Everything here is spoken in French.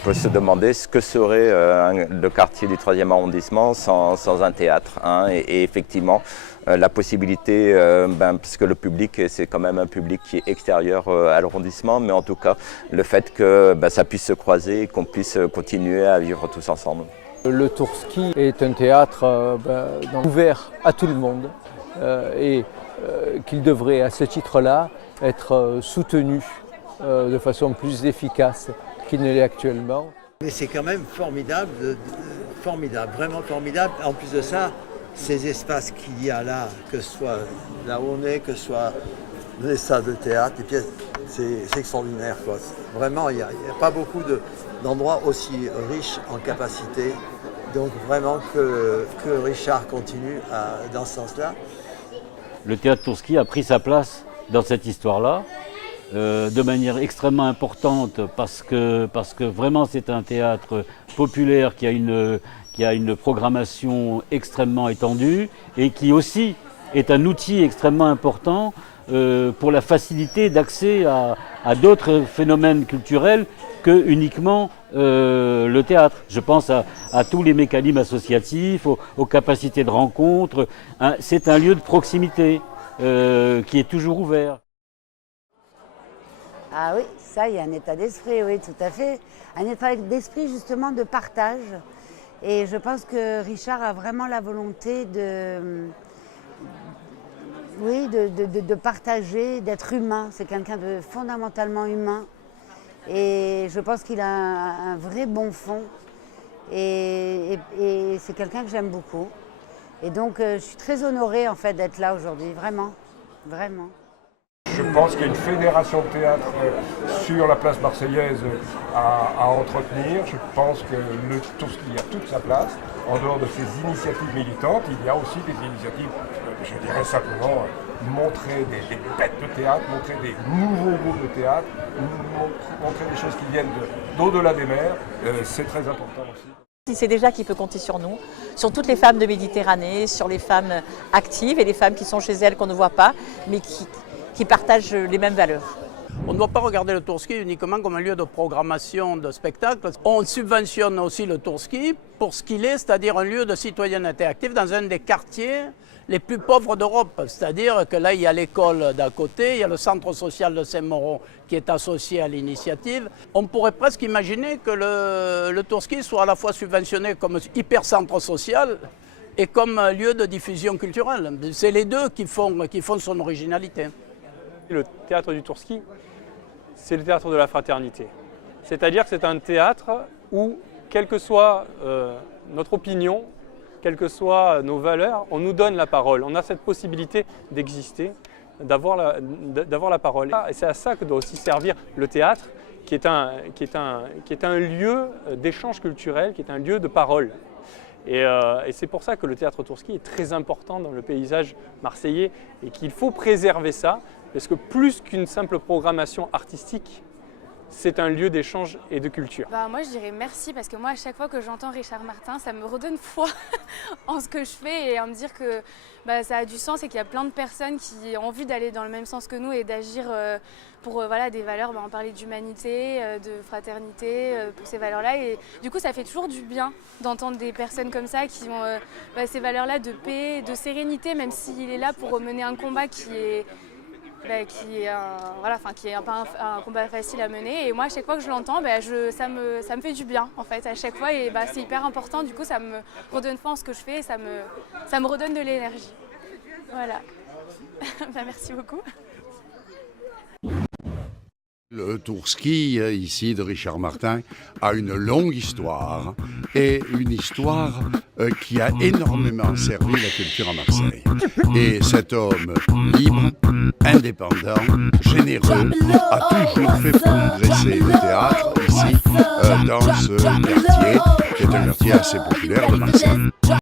On peut se demander ce que serait le quartier du 3e arrondissement sans un théâtre. Et effectivement, la possibilité, parce que le public, c'est quand même un public qui est extérieur à l'arrondissement, mais en tout cas, le fait que ça puisse se croiser et qu'on puisse continuer à vivre tous ensemble. Le Tourski est un théâtre ouvert à tout le monde et qu'il devrait, à ce titre-là, être soutenu de façon plus efficace qu'il ne l'est actuellement. Mais c'est quand même formidable, formidable, vraiment formidable. En plus de ça, ces espaces qu'il y a là, que ce soit là où on est, que ce soit les salles de théâtre, les pièces, c'est extraordinaire, quoi. Vraiment, il n'y a pas beaucoup d'endroits aussi riches en capacité. Donc vraiment que Richard continue dans ce sens-là. Le théâtre Tourski a pris sa place dans cette histoire-là. De manière extrêmement importante parce que vraiment c'est un théâtre populaire qui a une programmation extrêmement étendue et qui aussi est un outil extrêmement important pour la facilité d'accès à d'autres phénomènes culturels que uniquement le théâtre. Je pense à tous les mécanismes associatifs, aux capacités de rencontre. C'est un lieu de proximité qui est toujours ouvert. Ah oui, ça, il y a un état d'esprit, oui, tout à fait. Un état d'esprit justement de partage. Et je pense que Richard a vraiment la volonté de partager, d'être humain. C'est quelqu'un de fondamentalement humain. Et je pense qu'il a un vrai bon fond. Et c'est quelqu'un que j'aime beaucoup. Et donc, je suis très honorée en fait d'être là aujourd'hui, vraiment, vraiment. Je pense qu'il y a une fédération de théâtre sur la place marseillaise à entretenir. Je pense que le Tourski a toute sa place. En dehors de ces initiatives militantes, il y a aussi des initiatives, je dirais simplement, montrer des bêtes de théâtre, montrer des nouveaux groupes de théâtre, montrer des choses qui viennent d'au-delà des mers. C'est très important aussi. Il sait déjà qu'il peut compter sur nous, sur toutes les femmes de Méditerranée, sur les femmes actives et les femmes qui sont chez elles qu'on ne voit pas, mais qui partagent les mêmes valeurs. On ne doit pas regarder le Tourski uniquement comme un lieu de programmation de spectacle. On subventionne aussi le Tourski pour ce qu'il est, c'est-à-dire un lieu de citoyenneté active dans un des quartiers les plus pauvres d'Europe. C'est-à-dire que là, il y a l'école d'à côté, il y a le centre social de Saint-Mauron qui est associé à l'initiative. On pourrait presque imaginer que le Tourski soit à la fois subventionné comme hypercentre social et comme lieu de diffusion culturelle. C'est les deux qui font son originalité. Le théâtre du Tourski, c'est le théâtre de la fraternité. C'est-à-dire que c'est un théâtre où, quelle que soit notre opinion, quelles que soient nos valeurs, on nous donne la parole. On a cette possibilité d'exister, d'avoir la parole. Et c'est à ça que doit aussi servir le théâtre, qui est un lieu d'échange culturel, qui est un lieu de parole. Et c'est pour ça que le théâtre Tourski est très important dans le paysage marseillais et qu'il faut préserver ça, parce que plus qu'une simple programmation artistique, c'est un lieu d'échange et de culture. Moi, je dirais merci parce que moi, à chaque fois que j'entends Richard Martin, ça me redonne foi en ce que je fais et en me dire que ça a du sens et qu'il y a plein de personnes qui ont envie d'aller dans le même sens que nous et d'agir pour des valeurs, on parlait d'humanité, de fraternité, pour ces valeurs-là. Et du coup, ça fait toujours du bien d'entendre des personnes comme ça qui ont ces valeurs-là de paix, de sérénité, même s'il est là pour mener un combat qui est pas un combat facile à mener. Et moi, à chaque fois que je l'entends, ça me fait du bien, en fait, à chaque fois. Et c'est hyper important. Du coup, ça me redonne foi en ce que je fais et ça me redonne de l'énergie. Voilà. Merci beaucoup. Le Tourski, ici, de Richard Martin, a une longue histoire et une histoire qui a énormément servi la culture à Marseille. Et cet homme libre, indépendant, généreux, a toujours fait progresser le théâtre ici, dans ce quartier, qui est un quartier assez populaire de Marseille.